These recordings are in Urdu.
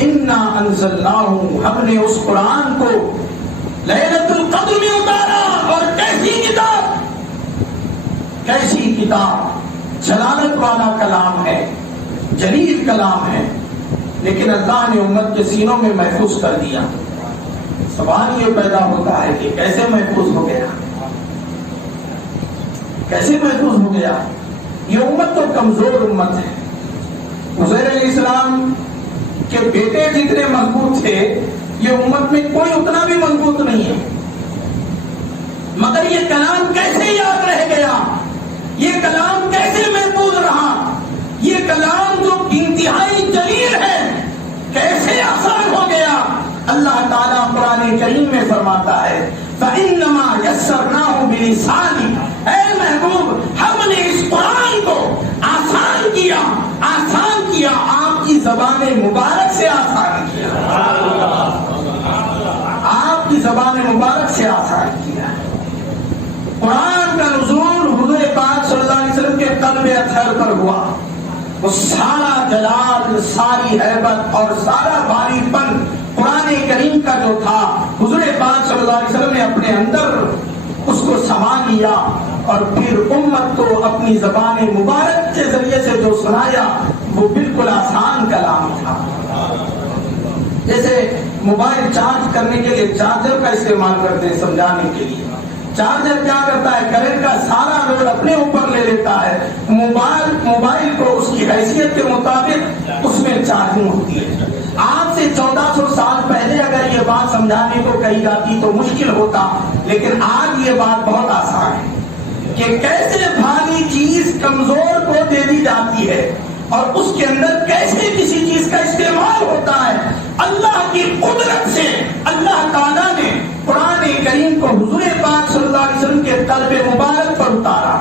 انا انزلناہ، ہم نے اس قرآن کو لیلۃ القدر میں اتارا. اور کیسی کتاب، جلالت والا کلام ہے، جلیل کلام ہے، لیکن اللہ نے امت کے سینوں میں محفوظ کر دیا. سوال یہ پیدا ہوتا ہے کہ کیسے محفوظ ہو گیا؟ کیسے محفوظ ہو گیا؟ یہ امت تو کمزور امت ہے. عزیر علیہ السلام کے بیٹے جتنے مضبوط تھے، یہ امت میں کوئی اتنا بھی مضبوط نہیں ہے. مگر یہ کلام کیسے یاد رہ گیا؟ یہ کلام کیسے محفوظ رہا؟ یہ کلام جو انتہائی جلیل ہے کیسے آسان ہو گیا؟ اللہ تعالیٰ قرآن کریم میں فرماتا ہے فَإِنَّمَا يَسَّرْنَاهُ بِلِسَانِكَ، اے محبوب ہم نے اس قرآن کو آسان کیا. آسان کیا، آپ کی زبان مبارک سے آسان کیا. آپ کی زبان مبارک سے آسان کیا. قرآن کا نزول حضور پاک صلی اللہ علیہ وسلم کے قلب اطہر پر ہوا. وہ سارا جلال، ساری ہیبت اور سارا بھاری پن قرآن کریم کا جو تھا، حضور پاک صلی اللہ علیہ وسلم نے اپنے اندر اس کو سما لیا اور پھر امت کو اپنی زبان مبارک کے ذریعے سے جو سنایا وہ بالکل آسان کلام تھا. جیسے موبائل چارج کرنے کے لیے چارجر کا استعمال کرتے ہیں سمجھانے کے لیے. چارجر کیا کرتا ہے؟ کرنٹ کا سارا لوڈ اپنے اوپر لے لیتا ہے. موبائل کو اس کی حیثیت کے مطابق اس میں چارجنگ ہوتی ہے. آج سے 1400 سال پہلے اگر یہ بات سمجھانے کو کہی جاتی تو مشکل ہوتا، لیکن آج یہ بات بہت آسان ہے کہ کیسے بھاری چیز کمزور کو دے دی جاتی ہے اور اس کے اندر کیسے کسی چیز کا استعمال ہوتا ہے. اللہ کی قدرت سے اللہ تعالیٰ نے قرآن کریم کو حضور پاک صلی اللہ علیہ وسلم کے قلب مبارک پر اتارا.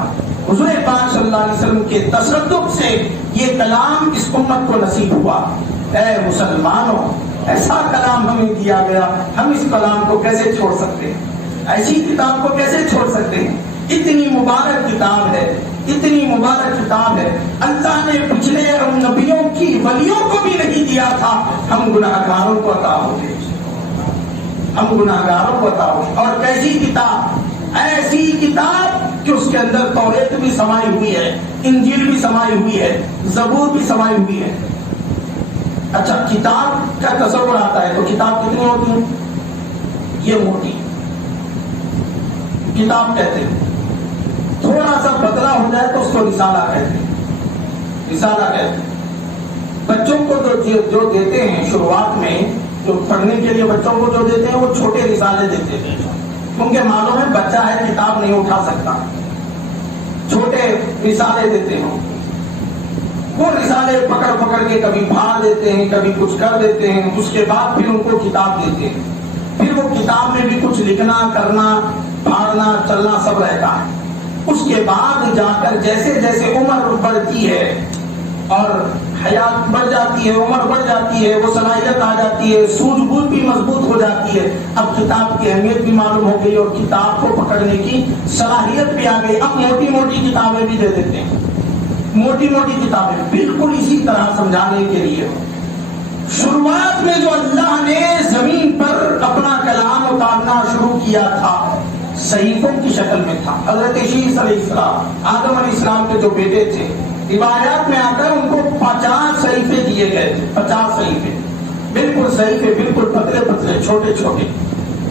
حضور پاک صلی اللہ علیہ وسلم کے تصدق سے یہ کلام اس امت کو نصیب ہوا. اے مسلمانوں، ایسا کلام ہمیں دیا گیا، ہم اس کلام کو کیسے چھوڑ سکتے ہیں؟ ایسی کتاب کو کیسے چھوڑ سکتے ہیں؟ اتنی مبارک کتاب ہے، اتنی مبارک کتاب ہے. اللہ نے پچھلے نبیوں کی ولیوں کو بھی نہیں دیا تھا. ہم گناہگاروں کو عطا ہوتے، ہم گناہگاروں کو عطا ہوتے. اور کیسی کتاب؟ ایسی کتاب کہ اس کے اندر توریت بھی سمائی ہوئی ہے، انجیل بھی سمائی ہوئی ہے، زبور بھی سمائی ہوئی ہے. اچھا، کتاب کا تصور آتا ہے تو کتاب کتنی ہوتی ہے؟ یہ موٹی کتاب کہتے ہیں. تھوڑا سا بدلا ہو جائے تو اس کو رسالہ کہتے ہیں. رسالہ کہتے ہیں. بچوں کو جو دیتے ہیں شروعات میں، جو پڑھنے کے لیے بچوں کو جو دیتے ہیں وہ چھوٹے رسالے دیتے ہیں، کیونکہ معلوم ہے بچہ ہے کتاب نہیں اٹھا سکتا. چھوٹے رسالے دیتے ہیں. وہ رسالے پکڑ پکڑ کے کبھی پھاڑ دیتے ہیں، کبھی کچھ کر دیتے ہیں. اس کے بعد پھر ان کو کتاب دیتے ہیں. پھر وہ کتاب میں بھی کچھ لکھنا، کرنا، پھاڑنا، چلنا سب رہتا ہے. اس کے بعد جا کر جیسے جیسے عمر بڑھتی ہے اور حیات بڑھ جاتی ہے، عمر بڑھ جاتی ہے، وہ صلاحیت آ جاتی ہے، سوجھ بوجھ بھی مضبوط ہو جاتی ہے. اب کتاب کی اہمیت بھی معلوم ہو گئی اور کتاب کو پکڑنے کی صلاحیت بھی آ گئی. اب موٹی موٹی کتابیں بھی دے دیتے ہیں. موٹی موٹی کتابیں بالکل اسی طرح سمجھانے کے لیے. شروعات میں جو اللہ نے زمین پر اپنا کلام اتارنا شروع کیا تھا صحیفوں کی شکل میں تھا. حضرت شیس علیہ السلام، آدم علیہ السلام کے جو بیٹے تھے، روایات میں آ کر ان کو 50 صحیفے دیے گئے تھے. 50 صحیفے، بالکل صحیفے، بالکل پتلے پتلے، چھوٹے چھوٹے.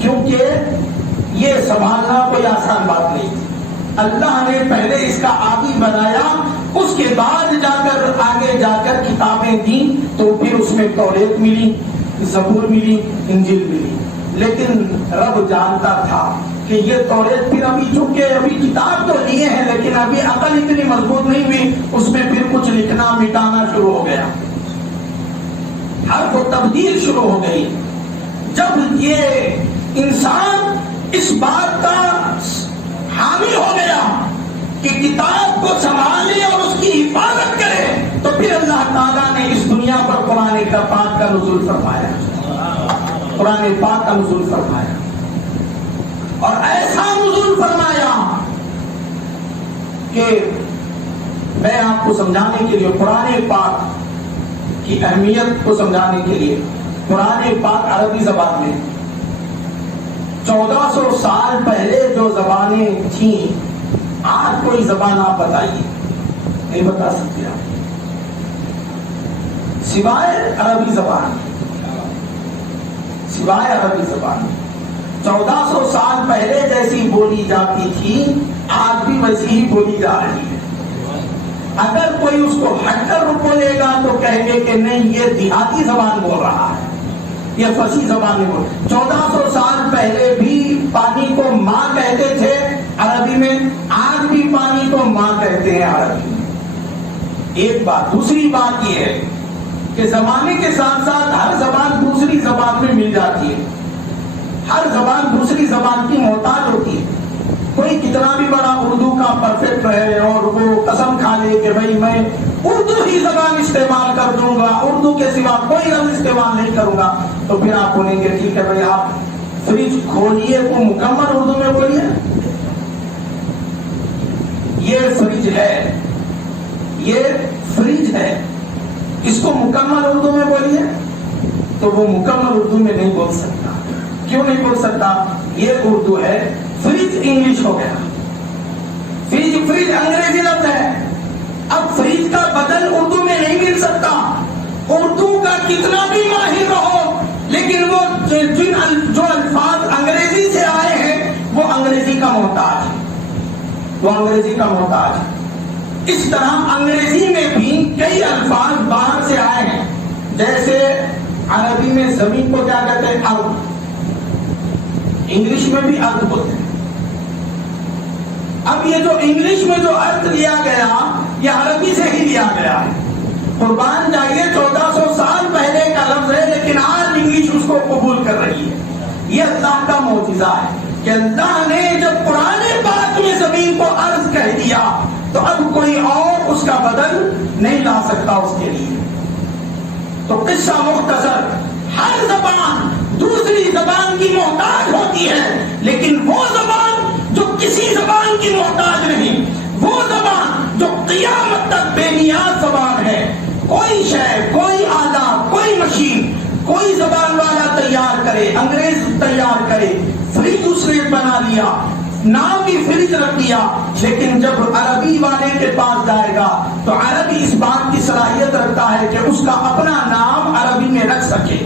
کیونکہ یہ سنبھالنا کوئی آسان بات نہیں تھی. اللہ نے پہلے اس کا عادی بنایا، اس کے بعد جا کر آگے جا کر کتابیں دیں تو پھر اس میں توریت ملی، زبور ملی، انجیل ملی. لیکن رب جانتا تھا کہ یہ توریت پھر ابھی، چونکہ ابھی کتاب تو لیے ہیں لیکن ابھی عقل اتنی مضبوط نہیں ہوئی، اس میں پھر کچھ لکھنا مٹانا شروع ہو گیا، حرف و تبدیل شروع ہو گئی. جب یہ انسان اس بات کا حامی ہو گیا کہ کتاب کو سنبھالے اور اس کی حفاظت کرے تو پھر اللہ تعالیٰ نے اس دنیا پر قرآن پاک کا نزول فرمایا. قرآن پاک کا نزول فرمایا اور ایسا نزول فرمایا کہ میں آپ کو سمجھانے کے لیے قرآن پاک کی اہمیت کو سمجھانے کے لیے قرآن پاک عربی زبان میں 1400 سال پہلے جو زبانیں تھیں، آج کوئی زبان آپ بتائیے، نہیں بتا سکتے آپ، سوائے عربی زبان، سوائے عربی زبان 1400 سال پہلے جیسی بولی جاتی تھی آج بھی ویسی ہی بولی جا رہی ہے۔ اگر کوئی اس کو ہٹ کر بولے گا تو کہیں گے کہ نہیں یہ دیہاتی زبان بول رہا ہے، یہ فصیح زبان نہیں بول۔ 1400 سال پہلے بھی پانی کو ماں کہتے تھے عربی میں، آج بھی پانی کو ماں کہتے ہیں عربی میں۔ ایک بات، دوسری بات یہ ہے کہ زمانے کے ساتھ ساتھ ہر زبان دوسری زبان میں مل جاتی ہے، ہر زبان دوسری زبان کی محتاج ہوتی ہے۔ کوئی کتنا بھی بڑا اردو کا پرفیکٹ رہے اور وہ قسم کھا لے کہ بھائی میں اردو ہی زبان استعمال کر دوں گا، اردو کے سوا کوئی لفظ استعمال نہیں کروں گا، تو پھر آپ بولیں گے ٹھیک ہے بھائی آپ فریج کھولیے کو مکمل اردو میں بولیے، یہ فریج ہے، یہ فریج ہے، اس کو مکمل اردو میں بولیے، تو وہ مکمل اردو میں نہیں بول سکتا۔ کیوں نہیں بول سکتا؟ یہ اردو ہے، فریج انگلش ہو گیا، فریج انگریزی لفظ ہے، اب فریج کا بدل اردو میں نہیں مل سکتا۔ اردو کا کتنا بھی ماہر رہو لیکن وہ جو الفاظ انگریزی سے آئے ہیں وہ انگریزی کا محتاج ہے، وہ انگریزی کا محتاج ہے۔ اس طرح انگریزی میں بھی کئی الفاظ باہر سے آئے ہیں، جیسے عربی میں زمین کو کیا کہتے ہیں؟ ارض، انگلش میں بھی ارض بولتے ہیں۔ اب یہ جو انگلش میں جو ارض لیا گیا یہ عربی سے ہی لیا گیا ہے۔ قربان جائیے 1400 سال پہلے کا لفظ ہے لیکن آج انگلش اس کو قبول کر رہی ہے۔ یہ اللہ کا معجزہ ہے کہ اللہ نے جب قرآن پاک میں زمین کو ارض کہہ دیا تو اب کوئی اور اس کا بدل نہیں لا سکتا اس کے لیے۔ تو قصہ مختصر، ہر زبان دوسری زبان کی محتاج ہوتی ہے لیکن وہ زبان جو کسی زبان کی محتاج نہیں، وہ زبان جو قیامت تک بے نیاز زبان ہے، کوئی شے، کوئی آلہ، کوئی مشین، کوئی زبان والا تیار کرے، انگریز تیار کرے، فریج دوسرے بنا لیا، نام بھی فریج رکھ دیا، لیکن جب عربی والے کے پاس جائے گا تو عربی اس بات کی صلاحیت رکھتا ہے کہ اس کا اپنا نام عربی میں رکھ سکے،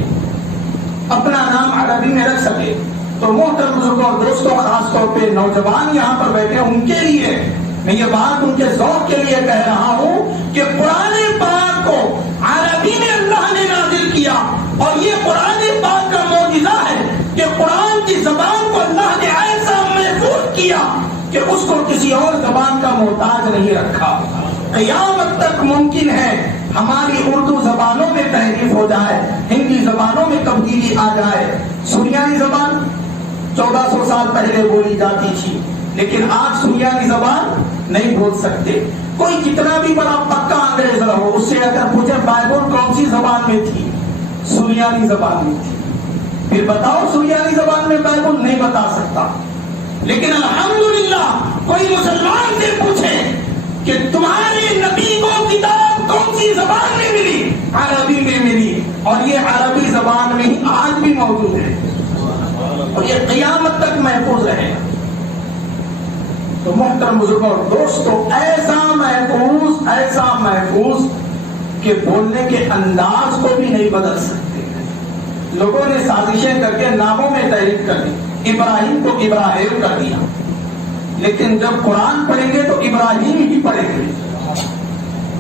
اپنا نام عربی میں رکھ سکے۔ تو محترم بزرگوں اور دوستوں، خاص طور پہ نوجوان یہاں پر بیٹھے ہیں، ان کے لیے میں یہ بات ان کے ذوق کے لیے کہہ رہا ہوں کہ قرآن پاک کو عربی میں اللہ نے نازل کیا، اور یہ قرآن پاک کا معجزہ ہے کہ قرآن کی زبان کو اللہ نے ایسا محفوظ کیا کہ اس کو کسی اور زبان کا محتاج نہیں رکھا۔ قیامت تک ممکن ہے ہماری اردو زبانوں میں تحریف ہو جائے، ہندی زبانوں میں تبدیلی آ جائے۔ سریانی زبان 1400 سال پہلے بولی جاتی تھی لیکن آج سریانی زبان نہیں بول سکتے۔ کوئی کتنا بھی بڑا پکا انگریز رہو، اس سے اگر پوچھے بائبل کون سی زبان میں تھی، سریانی زبان میں تھی، پھر بتاؤ سریانی زبان میں بائبل نہیں بتا سکتا۔ لیکن الحمدللہ کوئی مسلمان سے پوچھے کہ تمہارے نبی کو کتاب کون سی زبان میں ملی، عربی میں ملی، اور یہ عربی زبان میں ہی آج بھی موجود ہے اور یہ قیامت تک محفوظ رہے گا۔ تو محترم بزرگوں اور دوستوں، ایسا محفوظ کہ بولنے کے انداز کو بھی نہیں بدل سکتے۔ لوگوں نے سازشیں کر کے ناموں میں تحریف کر دی، ابراہیم کو ابراہیم کر دیا، لیکن جب قرآن پڑھیں گے تو ابراہیم ہی پڑھیں گے،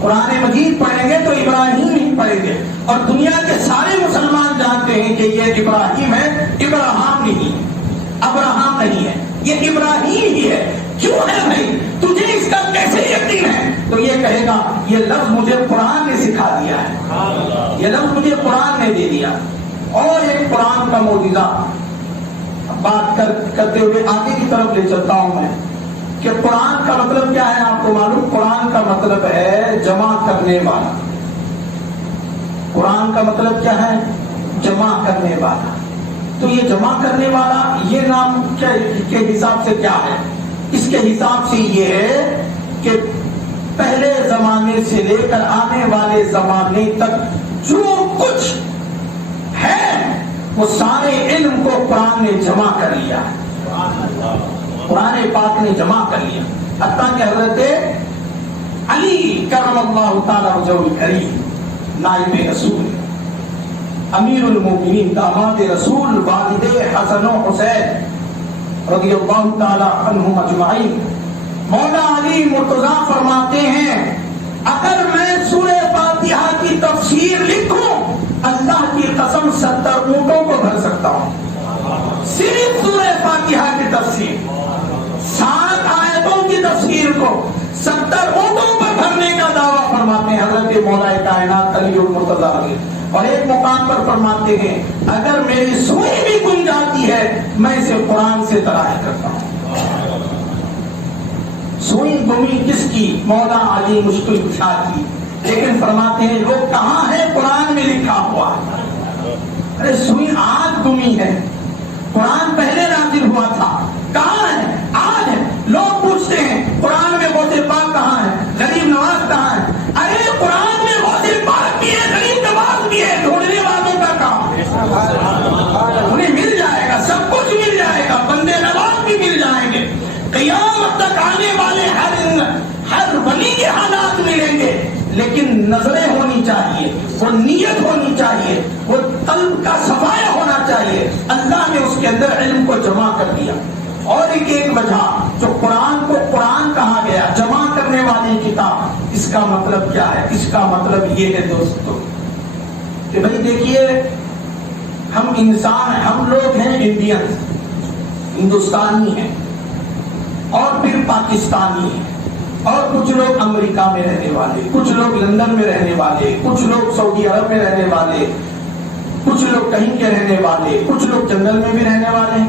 قرآن مجید پڑھیں گے تو ابراہیم ہی پڑھیں گے، اور دنیا کے سارے مسلمان جانتے ہیں کہ یہ ابراہیم ہے، ابراہیم نہیں، ابراہم نہیں ہے، یہ ابراہیم ہی ہے۔ کیوں ہے بھائی؟ تجھے اس کا کیسے یقین ہے؟ تو یہ کہے گا یہ لفظ مجھے قرآن نے سکھا دیا ہے، یہ لفظ مجھے قرآن نے دے دیا۔ اور ایک قرآن کا معجزہ بات کرتے ہوئے آگے کی طرف لے چلتا ہوں میں کہ قرآن کا مطلب کیا ہے آپ کو معلوم؟ قرآن کا مطلب ہے جمع کرنے والا۔ قرآن کا مطلب کیا ہے؟ جمع کرنے والا۔ تو یہ جمع کرنے والا یہ نام کے حساب سے کیا ہے؟ اس کے حساب سے یہ ہے کہ پہلے زمانے سے لے کر آنے والے زمانے تک جو کچھ ہے وہ سارے علم کو قرآن نے جمع کر لیا ہے، قرآن پاک نے جمع کر لیا، حتیٰ کہ حضرت علی کرم اللہ تعالیٰ وجہہ الکریم نائب رسول، امیر المومنین، داماد رسول، والد حسن و حسین رضی اللہ تعالیٰ عنہم اجمعین، مولا علی مرتضیٰ فرماتے ہیں اگر میں سورہ فاتحہ کی تفسیر لکھوں اللہ کی قسم 70 اونٹوں کو بھر سکتا ہوں، صرف سورہ فاتحہ کی تفسیر، 7 آیتوں کی تفسیر کو 70 اونٹوں پر بھرنے کا دعویٰ فرماتے ہیں حضرت مولا کائنات علی المرتضیٰ علیہ، اور ایک مقام پر فرماتے ہیں اگر میری سوئی بھی گم جاتی ہے میں اسے قرآن سے تراش کرتا ہوں۔ سوئی گمی کس کی؟ مولا علی مشکل کشا کی، لیکن فرماتے ہیں وہ کہاں ہے؟ قرآن میں لکھا ہوا ہے۔ ارے سوئی آج گمی ہے، قرآن پہلے نازل ہوا تھا، کہاں ہے؟ آج ہے۔ لوگ پوچھتے ہیں قرآن میں غوث پاک کہاں ہے، غریب نواز کہاں ہے؟ ارے قرآن میں غوث پاک بھی ہے، غریب نواز بھی ہے، ڈھونڈنے والوں کا کام ہے، انہیں مل جائے گا، سب کچھ مل جائے گا، بندے نواز بھی مل جائیں گے، قیامت تک آنے والے ہر ولی کے حالات ملیں گے، لیکن نظریں ہونی چاہیے، وہ نیت ہونی چاہیے، وہ قلب کا صفایا ہونا چاہیے۔ اللہ نے اس کے اندر علم کو جمع کر دیا۔ اور ایک وجہ جو قرآن کو قرآن کہا گیا، جمع کرنے والی کتاب، اس کا مطلب کیا ہے؟ اس کا مطلب یہ ہے دوستو کہ بھائی دیکھیے ہم انسان ہیں، ہم لوگ ہیں انڈین، ہندوستانی ہیں، اور پھر پاکستانی ہیں، اور کچھ لوگ امریکہ میں رہنے والے، کچھ لوگ لندن میں رہنے والے، کچھ لوگ سعودی عرب میں رہنے والے، کچھ لوگ کہیں کے رہنے والے، کچھ لوگ جنگل میں بھی رہنے والے۔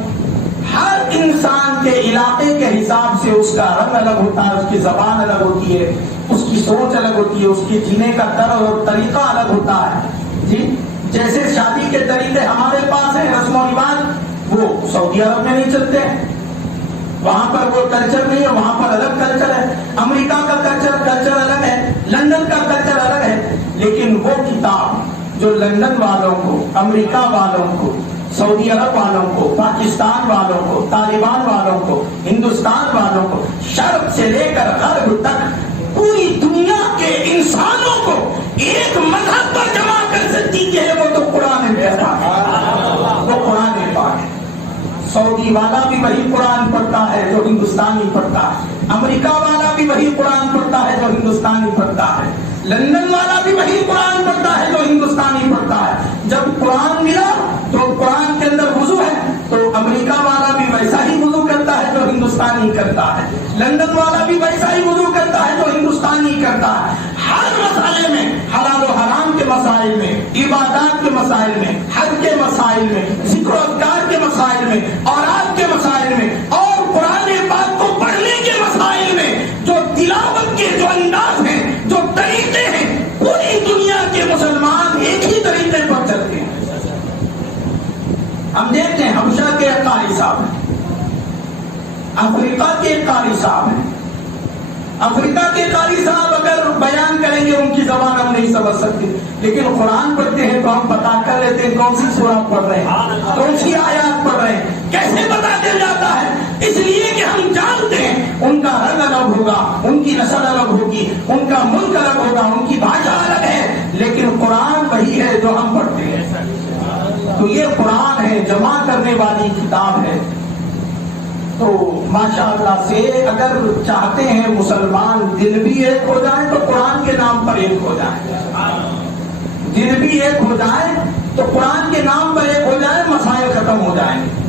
ہر انسان کے علاقے کے حساب سے اس کا رنگ الگ ہوتا ہے، اس کی زبان الگ ہوتی ہے، اس کی سوچ الگ ہوتی ہے، اس کے جینے کا طرز اور طریقہ الگ ہوتا ہے۔ جی جیسے شادی کے طریقے ہمارے پاس ہیں، رسم و رواج، وہ سعودی عرب میں نہیں چلتے ہیں، وہاں پر وہ کلچر نہیں ہے، وہاں پر الگ کلچر ہے۔ امریکہ کا کلچر الگ ہے، لندن کا کلچر الگ ہے، لیکن وہ کتاب جو لندن والوں کو، امریکہ والوں کو، سعودی عرب والوں کو، پاکستان والوں کو، طالبان والوں کو، ہندوستان والوں کو، شرق سے لے کر غرب تک پوری دنیا کے انسانوں کو ایک مذہب پر جمع کر سکتی ہے، وہ تو قرآن ہے، وہ قرآن پاک ہے۔ سعودی والا بھی وہی قرآن پڑھتا ہے جو ہندوستانی پڑھتا ہے، امریکہ والا بھی وہی قرآن پڑھتا ہے جو ہندوستانی پڑھتا ہے، لندن والا بھی وہی قرآن پڑھتا ہے جو ہندوستانی پڑھتا ہے۔ جب قرآن ملا تو قرآن کے اندر وضو ہے تو امریکہ والا بھی ویسا ہی وضو کرتا ہے جو ہندوستانی کرتا ہے، لندن والا بھی ویسا ہی وضو کرتا ہے جو ہندوستانی کرتا ہے۔ ہر مسئلے میں، حلال و حرام کے مسائل میں، عبادات کے مسائل میں، حج کے مسائل میں، ذکر و اذکار کے مسائل میں، اوراد کے مسائل میں، اور قرآن پاک کو پڑھنے کے مسائل میں جو تلاوت کے جو انداز ہیں، جو طریقے ہیں، پوری دنیا کے مسلمان ایک ہی طریقے پر چلتے ہیں۔ ہم دیکھتے ہیں حبشہ کے قاری صاحب ہیں، افریقہ کے قاری صاحب ہیں، افریقہ کے قاری صاحب اگر بیان کریں گے ان کی زبان ہم نہیں سمجھ سکتے، لیکن قرآن پڑھتے ہیں تو ہم پتا کر لیتے ہیں کون سی سورہ پڑھ رہے ہیں، کون سی آیات پڑھ رہے ہیں، کیسے پتا چل جاتا ہے؟ اس لیے کہ ہم جانتے ہیں ان کا رنگ الگ ہوگا، ان کی نسل الگ ہوگی، ان کا ملک الگ ہوگا، ان کی بھاشا الگ ہے، لیکن قرآن وہی ہے جو ہم پڑھتے ہیں۔ تو یہ قرآن ہے، جمع کرنے والی کتاب ہے۔ تو ماشاءاللہ سے اگر چاہتے ہیں مسلمان دل بھی ایک ہو جائے تو قرآن کے نام پر ایک ہو جائے، دل بھی ایک ہو جائے تو قرآن کے نام پر ایک ہو جائے، مسائل ختم ہو جائیں گے۔